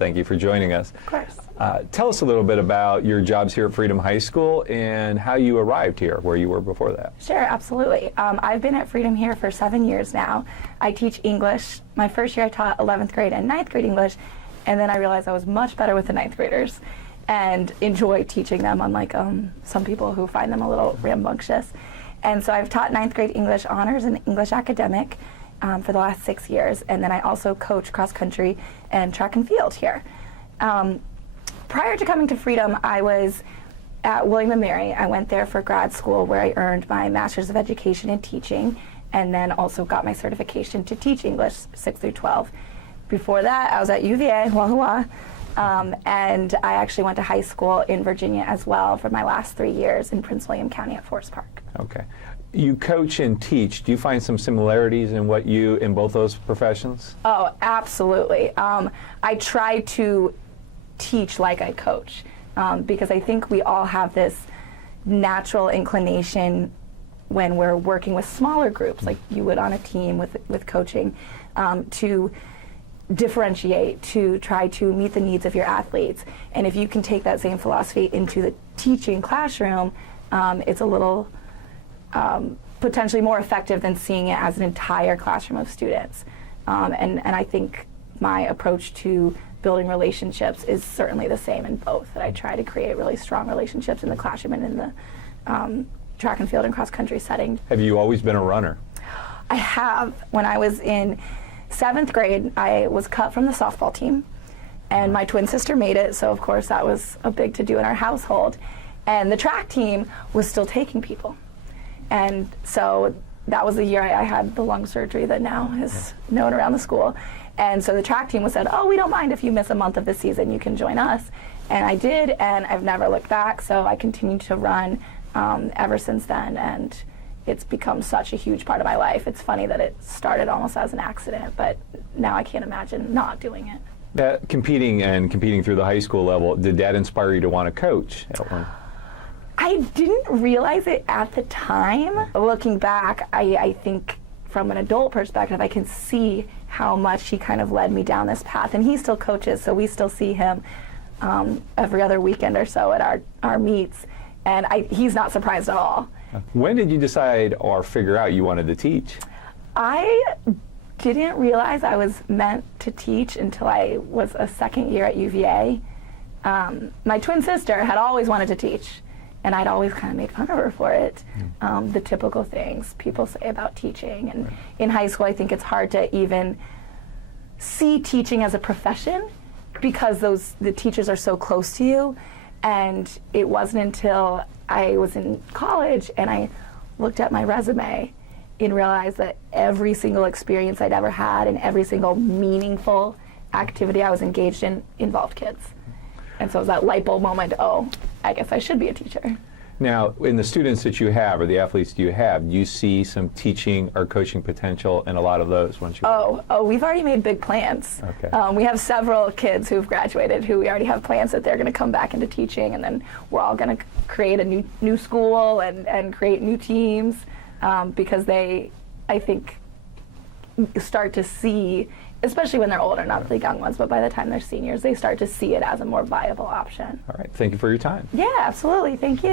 Thank you for joining us. Of course. Tell us a little bit about your jobs here at Freedom High School and how you arrived here, where you were before that. Sure, absolutely. I've been at Freedom here for 7 years now. I teach English. My first year I taught 11th grade and 9th grade English, and then I realized I was much better with the 9th graders and enjoy teaching them, unlike some people who find them a little rambunctious. And so I've taught 9th grade English honors and English academic for the last 6 years, and then I also coach cross country and track and field here. Prior to coming to Freedom, I was at William & Mary. I went there for grad school where I earned my Master's of Education in Teaching and then also got my certification to teach English 6 through 12. Before that, I was at UVA, Wahoo, and I actually went to high school in Virginia as well for my last 3 years in Prince William County at Forest Park. Okay. You coach and teach. Do you find some similarities in what you, in both those professions? Oh, absolutely. I try to teach like I coach because I think we all have this natural inclination when we're working with smaller groups, like you would on a team with coaching, to differentiate, to try to meet the needs of your athletes. And if you can take that same philosophy into the teaching classroom, it's a little potentially more effective than seeing it as an entire classroom of students. And I think my approach to building relationships is certainly the same in both, that I try to create really strong relationships in the classroom and in the track and field and cross country setting. Have you always been a runner? I have. When I was in 7th grade, I was cut from the softball team, and my twin sister made it, so of course that was a big to-do in our household. And the track team was still taking people. And so that was the year I had the lung surgery that now is known around the school. And so the track team was said, oh, we don't mind if you miss a month of the season, you can join us. And I did, and I've never looked back, so I continued to run ever since then, and it's become such a huge part of my life. It's funny that it started almost as an accident, but now I can't imagine not doing it. That competing through the high school level, did that inspire you to want to coach? I didn't realize it at the time. Looking back, I think from an adult perspective, I can see how much he kind of led me down this path. And he still coaches, so we still see him every other weekend or so at our meets. And he's not surprised at all. When did you decide or figure out you wanted to teach? I didn't realize I was meant to teach until I was a second year at UVA. My twin sister had always wanted to teach, and I'd always kind of made fun of her for it. The typical things people say about teaching. And in high school, I think it's hard to even see teaching as a profession because the teachers are so close to you. And it wasn't until I was in college and I looked at my resume and realized that every single experience I'd ever had and every single meaningful activity I was engaged in involved kids. And so it was that light bulb moment, oh, I guess I should be a teacher. Now, in the students that you have, or the athletes you have, you see some teaching or coaching potential in a lot of those once you... Oh, we've already made big plans. Okay. We have several kids who've graduated who we already have plans that they're going to come back into teaching, and then we're all going to create a new school and create new teams because they, I think, start to see, especially when they're older, not the young ones, but by the time they're seniors, they start to see it as a more viable option. All right. Thank you for your time. Yeah, absolutely. Thank you.